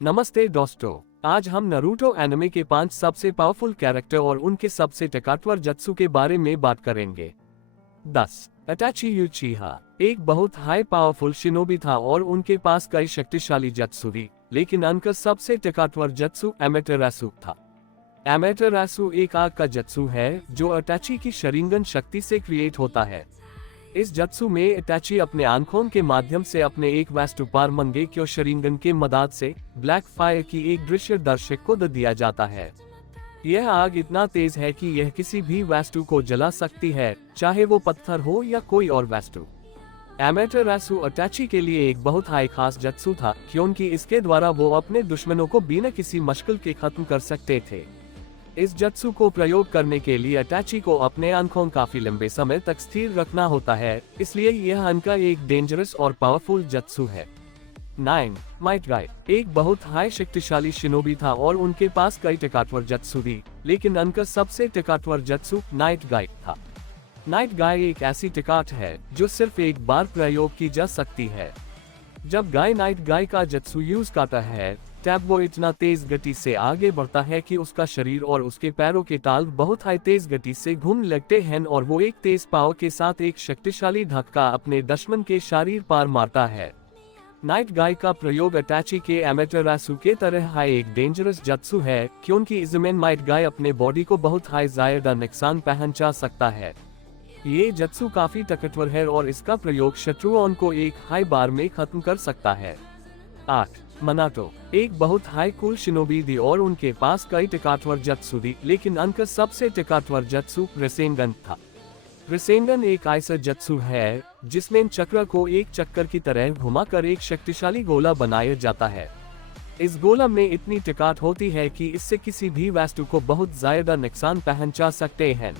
नमस्ते दोस्तों, आज हम नारुतो एनिमे के 5 सबसे पावरफुल कैरेक्टर और उनके सबसे ताकतवर जत्सु के बारे में बात करेंगे। 10 अटाची यूचिहा एक बहुत हाई पावरफुल शिनोबी था और उनके पास कई शक्तिशाली जत्सु थी, लेकिन उनका सबसे ताकतवर जत्सु एमेटेरासु था। एमेटेरासु एक आग का जत्सु है जो अटाची की शरिंगन शक्ति से क्रिएट होता है। इस जत्सु में अटैची अपने आंखों के माध्यम से अपने एक वास्तु पार मंगे क्यों शरिंगन के मदद से ब्लैक फायर की एक दृश्य दर्शक को दे दिया जाता है। यह आग इतना तेज है कि यह किसी भी वास्तु को जला सकती है, चाहे वो पत्थर हो या कोई और वास्तु। एमेटेरासु अटैची के लिए एक बहुत हाई खास जत्सु था, क्योंकि इसके द्वारा वो अपने दुश्मनों को बिना किसी मुश्किल के खत्म कर सकते थे। इस जत्सु को प्रयोग करने के लिए अटैची को अपने आंखों काफी लंबे समय तक स्थिर रखना होता है, इसलिए यह उनका एक डेंजरस और पावरफुल जत्सु है। 9 माइट गाय एक बहुत हाई शक्तिशाली शिनोबी था और उनके पास कई ताकतवर जत्सु थी, लेकिन उनका सबसे ताकतवर जत्सु नाइट गाय था। नाइट गाय एक ऐसी ताकत है जो सिर्फ एक बार प्रयोग की जा सकती है। जब गाय नाइट गाय का जत्सु यूज करता है तब वो इतना तेज गति से आगे बढ़ता है कि उसका शरीर और उसके पैरों के ताल बहुत हाई तेज गति से घूमने लगते हैं और वो एक तेज पाव के साथ एक शक्तिशाली धक्का अपने दुश्मन के शरीर पर मारता है। नाइट गाय का प्रयोग अटैची के एमेटेरासु के तरह एक डेंजरस जत्सु है, क्योंकि इसमें नाइट गाय अपने बॉडी को बहुत हाई ज्यादा नुकसान पहुंचा सकता है। ये जत्सु काफी ताकतवर है और इसका प्रयोग शत्रुओं को एक हाई बार में खत्म कर सकता है। 8 मनाटो एक बहुत हाई कूल शिनोबी थी और उनके पास कई ताकतवर जत्सु थी, लेकिन उनका सबसे ताकतवर जत्सु रेसेंगन था। रेसेंगन एक ऐसा जत्सु है जिसमें चक्र को एक चक्कर की तरह घुमाकर एक शक्तिशाली गोला बनाया जाता है। इस गोला में इतनी ताकत होती है कि इससे किसी भी वस्तु को बहुत ज्यादा नुकसान पहुंचा सकते हैं।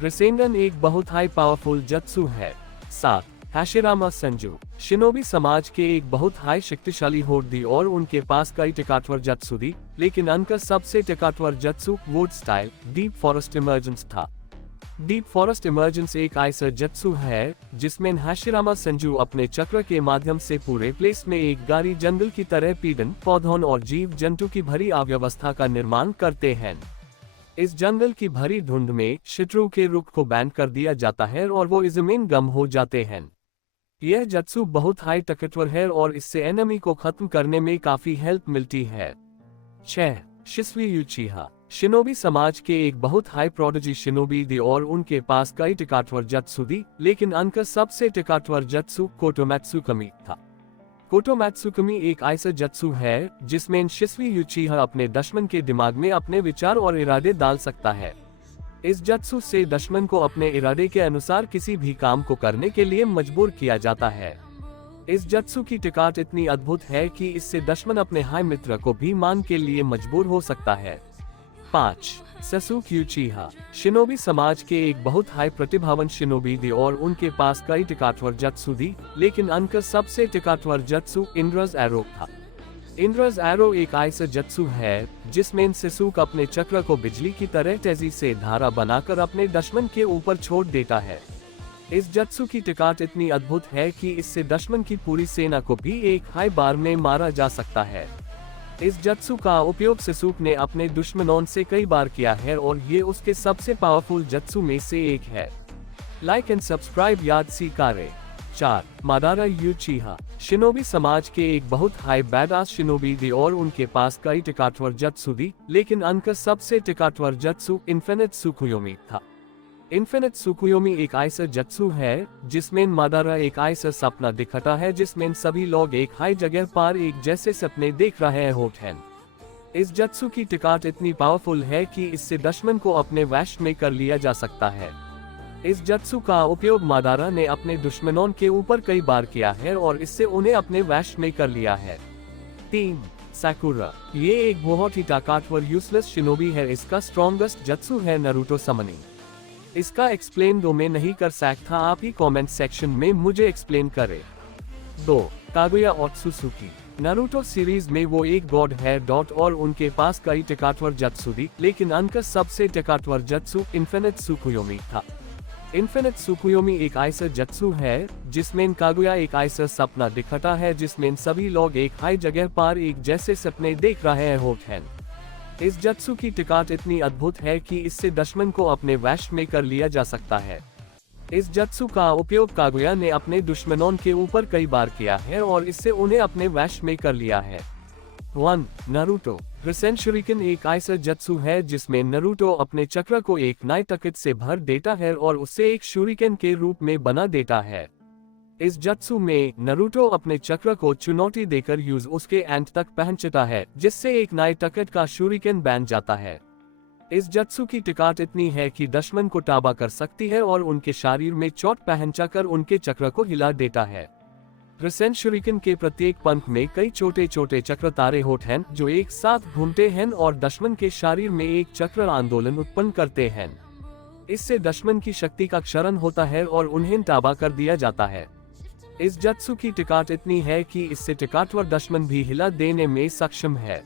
रेसेंगन एक बहुत हाई पावरफुल जत्सु है। 7 हाशिरामा संजू शिनोबी समाज के एक बहुत हाई शक्तिशाली होड़ थी और उनके पास कई ताकतवर जत्सु थी, लेकिन उनका सबसे ताकतवर जत्सु wood style deep forest emergence था। डीप फॉरेस्ट इमर्जेंस एक ऐसा जत्सु है जिसमें हाशिरामा संजू अपने चक्र के माध्यम से पूरे प्लेस में एक गारी जंगल की तरह पीड़न पौधों और जीव जंतु की भरी अव्यवस्था का निर्माण करते हैं। इस जंगल की भरी धुंध में शत्रु के रुख को बैन कर दिया जाता है और वो इसमें गम हो जाते हैं। यह जत्सु बहुत हाई ताकतवर है और इससे एनिमी को खत्म करने में काफी हेल्प मिलती है। 6 शिस्वी यूचिहा शिनोबी समाज के एक बहुत हाई प्रोडिजी शिनोबी थी और उनके पास कई ताकतवर जत्सु थी, लेकिन उनका सबसे ताकतवर जत्सु कोटोमैत्सुकमी था। कोटोमैत्सुकमी एक ऐसा जत्सु है जिसमें शिस्वी यूचिहा अपने दुश्मन के दिमाग में अपने विचार और इरादे डाल सकता है। इस जत्सु से दुश्मन को अपने इरादे के अनुसार किसी भी काम को करने के लिए मजबूर किया जाता है। इस जत्सु की ताकत इतनी अद्भुत है कि इससे दुश्मन अपने हाई मित्र को भी मान के लिए मजबूर हो सकता है। 5 ससुके यूचिहा शिनोबी समाज के एक बहुत हाई प्रतिभावान शिनोबी थी और उनके पास कई ताकतवर जत्सु थी, लेकिन उनका सबसे ताकतवर जत्सु इंद्रज एरो था। इंद्रज एरो एक ऐसा जत्सु है जिसमें ससुके अपने चक्र को बिजली की तरह तेजी से धारा बनाकर अपने दुश्मन के ऊपर छोड़ देता है। इस जत्सु की ताकत इतनी अद्भुत है कि इससे दुश्मन की पूरी सेना को भी एक हाई बार में मारा जा सकता है। इस जत्सु का उपयोग ससुके ने अपने दुश्मनों से कई बार किया है और ये उसके सबसे पावरफुल जत्सु में से एक है। लाइक एंड सब्सक्राइब याद सी कारे। 4 मादारा यूचिहा शिनोबी समाज के एक बहुत हाई बैडास शिनोबी थी और उनके पास कई ताकतवर जत्सु थी, लेकिन उनका सबसे ताकतवर जत्सु इन्फिनिट सुकुयोमी था। इन्फिनिट सुकुयोमी एक ऐसा जत्सु है जिसमें मादारा एक ऐसा सपना दिखाता है जिसमें सभी लोग एक हाई जगह पर एक जैसे सपने देख रहे होते हैं। इस जत्सु की ताकत इतनी पावरफुल है कि इससे दुश्मन को अपने वश में कर लिया जा सकता है। इस जत्सु का उपयोग मादारा ने अपने दुश्मनों के ऊपर कई बार किया है और इससे उन्हें अपने वश में कर लिया है। 3 साकुरा ये एक बहुत ही ताकतवर यूजलेस शिनोबी है। इसका स्ट्रॉन्गेस्ट जत्सु है नारुतो समनिंग। इसका एक्सप्लेन दो मैं नहीं कर सकता, आप ही कमेंट सेक्शन में मुझे एक्सप्लेन करें। 2 कागुया ओत्सुसुकी नारुतो सीरीज में वो एक गॉड है और उनके पास कई ताकतवर जत्सु थी, लेकिन उनका सबसे ताकतवर जत्सु इन्फिनिट सुकुयोमी था। इन्फिनिट सुकुयोमी एक ऐसा जत्सु है जिसमें कागुया एक ऐसा सपना दिखता है जिसमें सभी लोग एक हाई जगह पर एक जैसे सपने देख रहे होते हैं। इस जत्सु की टिकाट इतनी अद्भुत है कि इससे दुश्मन को अपने वश में कर लिया जा सकता है। इस जत्सु का उपयोग कागुया ने अपने दुश्मनों के ऊपर कई बार किया है और इससे उन्हें अपने वश में कर लिया है। 1. नारुतो रिसेन शुरिकन एक ऐसा जत्सु है जिसमें नारुतो अपने चक्र को एक नए ताकत से भर देता है और उसे एक शुरिकन के रूप में बना देता है। इस जत्सु में नारुतो अपने चक्र को चुनौती देकर यूज उसके एंड तक पहुंचता है जिससे एक नए ताकत का शुरिकन बन जाता है। इस जत्सु की टिकाट इतनी है कि दुश्मन को ताबा कर सकती है और उनके शरीर में चोट पहुंचाकर उनके चक्र को हिला देता है। रिसेन शुरिकन के प्रत्येक पंख में कई छोटे छोटे चक्र तारे होते हैं जो एक साथ घूमते हैं और दुश्मन के शरीर में एक चक्र आंदोलन उत्पन्न करते हैं। इससे दुश्मन की शक्ति का क्षरण होता है और उन्हें ताबा कर दिया जाता है। इस जत्सु की टिकाट इतनी है कि इससे टिकाटवर दुश्मन भी हिला देने में सक्षम है।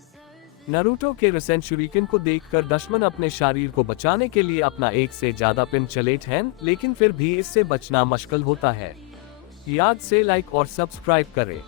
नारुतो के रिसेन शुरिकन को देखकर दुश्मन अपने शरीर को बचाने के लिए अपना एक से ज्यादा पिन चलेते हैं, लेकिन फिर भी इससे बचना मुश्किल होता है। याद से लाइक और सब्सक्राइब करें।